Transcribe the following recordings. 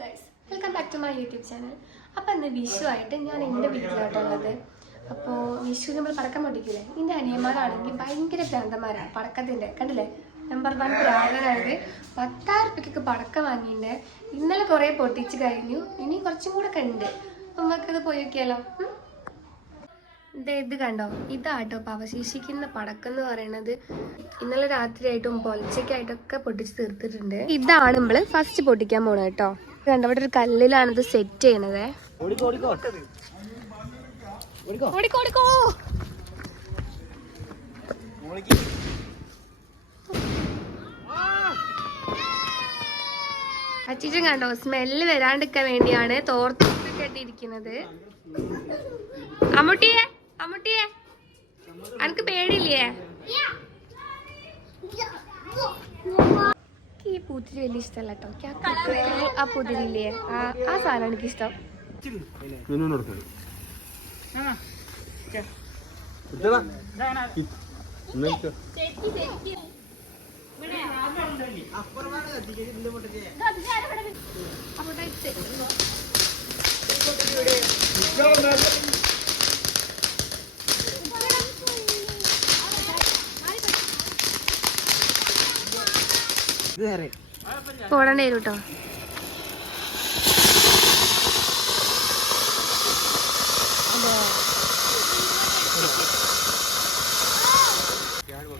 Guys, welcome back to my YouTube channel. അപ്പോൾ ഇന്ന് വിഷു ആയിട്ട് ഞാൻ എൻ്റെ വീട്ടിലോട്ടുള്ളത്. അപ്പോൾ വിഷു നമ്മൾ പടക്കം പൊട്ടിക്കില്ലേ, എൻ്റെ അനിയന്മാരാണെങ്കിൽ ഭയങ്കര ഭ്രാന്തന്മാരാണ് പടക്കത്തിൻ്റെ. കണ്ടില്ലേ, നമ്പർ 1 പ്രാന്തനായത്. 10,000 രൂപയ്ക്കൊക്കെ പടക്കം വാങ്ങിയിട്ടുണ്ട്. ഇന്നലെ കുറേ പൊട്ടിച്ച് കഴിഞ്ഞു, ഇനി കുറച്ചും കൂടെ ഒക്കെ ഉണ്ട്. നമുക്കത് പോയി നോക്കിയാലോ. ഇത് കണ്ടോ, ഇതാട്ടോ അപ്പോൾ അവശേഷിക്കുന്ന പടക്കം എന്ന് പറയുന്നത്. ഇന്നലെ രാത്രിയായിട്ടും പൊലച്ചയ്ക്കായിട്ടൊക്കെ പൊട്ടിച്ച് തീർത്തിട്ടുണ്ട്. ഇതാണ് നമ്മൾ ഫസ്റ്റ് പൊട്ടിക്കാൻ പോണത് കേട്ടോ. കണ്ടോ, ഇവിടെ ഒരു കല്ലിലാണ് ഇത് സെറ്റ് ചെയ്യണത്. അച്ചിച്ചും കണ്ടോ, സ്മെല്ല് വരാണ്ടിരിക്കാൻ വേണ്ടിയാണ് തോർത്ത് കെട്ടിയിരിക്കുന്നത്. അമ്മൂട്ടിയെ അമ്മൂട്ടിയെ അനക്ക് പേടിയില്ലേ? ഈ പൂത്തിരി വലിയ ഇഷ്ടമല്ല കേട്ടോ. ആ പൂത്തിരില്ലേ, ആ സാധനം എനിക്ക് ഇഷ്ടം. പോടേണ്ടി വരും കേട്ടോ.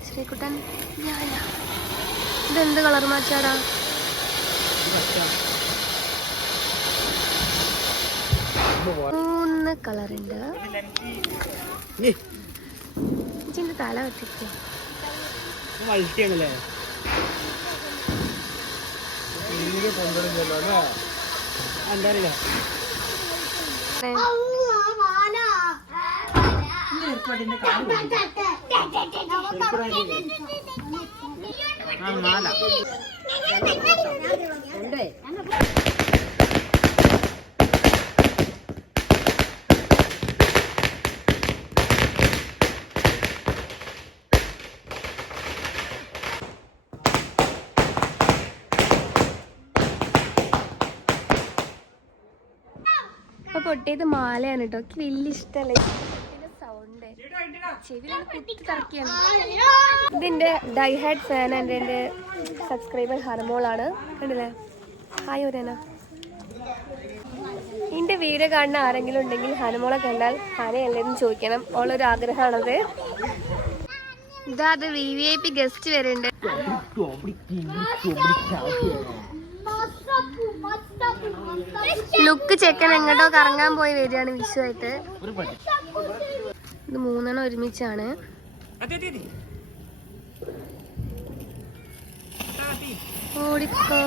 ശ്രീകുട്ടൻ, ഇതെന്ത് കളർ മാച്ചാടാ? മൂന്ന് കളറുണ്ട്. ഇതിന്റെ തല വെച്ചിട്ട് പൊട്ടിയത് മാലയാണ് കേട്ടോ. എനിക്ക് വലിയ ഇഷ്ടമല്ല സൗണ്ട്, ചെവിയിലാണ് കുത്തി തറക്കിയാണ്. ഇതിന്റെ ഡൈഹാഡ് ഫാൻ എൻ്റെ സബ്സ്ക്രൈബർ ഹനുമോളാണ്. കണ്ടില്ലേ, ഹായ് ഒരേന. എൻ്റെ വീഡിയോ കാണുന്ന ആരെങ്കിലും ഉണ്ടെങ്കിൽ ഹനുമോളെ കണ്ടാൽ ഹനയല്ലെന്ന് ചോദിക്കണം. ഉള്ളൊരു ആഗ്രഹമാണത്. ഇതാ, അത് VIP ഗസ്റ്റ് വരുന്നുണ്ട്. ലുക്ക് ചെക്കൻ എങ്ങോട്ടോ കറങ്ങാൻ പോയി വരികയാണ് വിഷുവായിട്ട്. ഇത് 3 ഒരുമിച്ചാണ്. ഓടിക്കോ,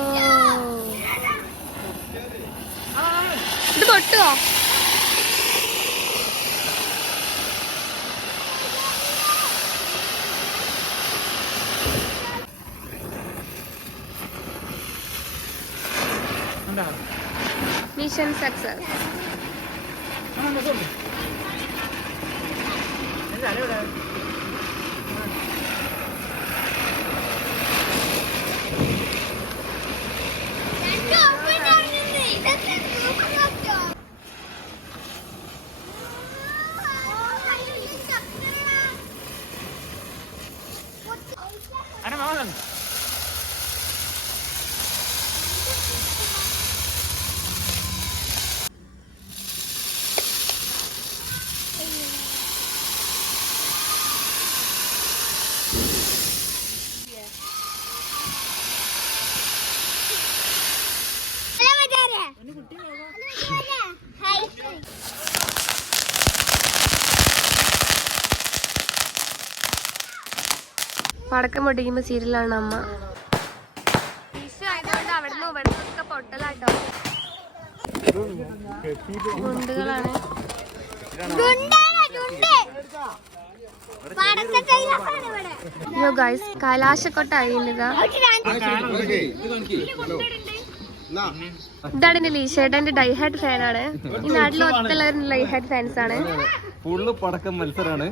ഇത് പൊട്ടുവോ? Mission success. പടക്കം പൊട്ടിക്കുമ്പോ സീരിയലാണ് അമ്മ. വിഷു ആയതുകൊണ്ട് അവിടുന്ന് ഇവിടുന്നൊക്കെ പൊട്ടലാട്ടോ. ഗുണ്ടുകളാണ്. കലാശക്കൊട്ടായി. ഇതാണ് എന്റെ ലീഷേട്ടന്റെ ഡൈഹാഡ് ഫാനാണ്. ഈ നാട്ടിൽ ഒത്തുള്ളവരുടെ ഡൈഹാഡ് ഫാൻസ് ആണ്. ഫുള്ള് പടക്കം മത്സരമാണ്.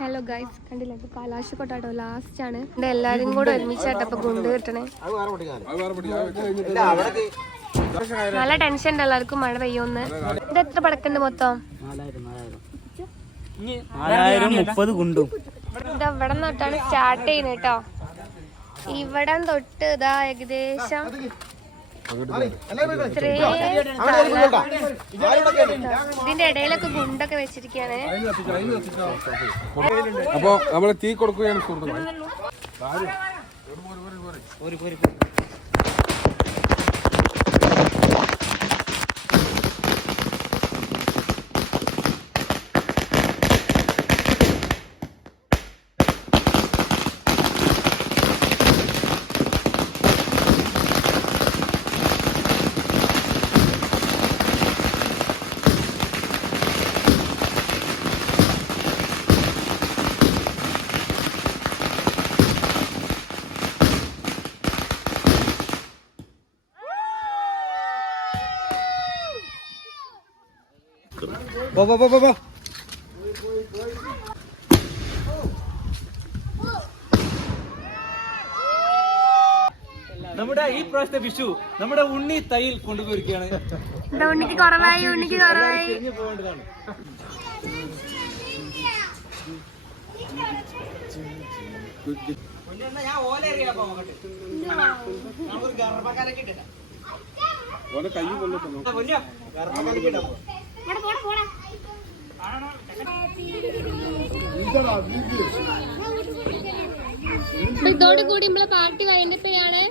ഹലോ ഗൈസ്, കണ്ടില്ല കലാശ കൊട്ടാട്ടോ ലാസ്റ്റ് ആണ്. എല്ലാരും കൂടെ ഒരുമിച്ചാട്ടോ ഗുണ്ട് കിട്ടണേ. നല്ല ടെൻഷൻ ഉണ്ട് എല്ലാവർക്കും, മഴ പെയ്യോന്ന്. ഇത് എത്ര പടക്കുണ്ട് മൊത്തം? 4030 ഗുണ്ടും. ഇതാ ഇവിടെ തൊട്ടാണ് സ്റ്റാർട്ട് ചെയ്യുന്നത് കേട്ടോ. ഇവിടെ തൊട്ട് ഇതാ ഏകദേശം ഇതിന്റെ ഇടയിലൊക്കെ ഗുണ്ടൊക്കെ വെച്ചിരിക്കാണ്. അപ്പൊ നമ്മള് തീ കൊടുക്കുകയാണ്. നമ്മുടെ ഈ പ്രാവശ്യത്തെ വിഷു നമ്മുടെ ഉണ്ണി തയ്യിൽ കൊണ്ടുപോയിരിക്കുകയാണ്. ഉണ്ണിക്ക് കുറവായി. പോകേണ്ടതാണ്. ഇതോട് കൂടി നമ്മളെ പാർട്ടി വൈൻഡപ്പ് ചെയ്യാണ്.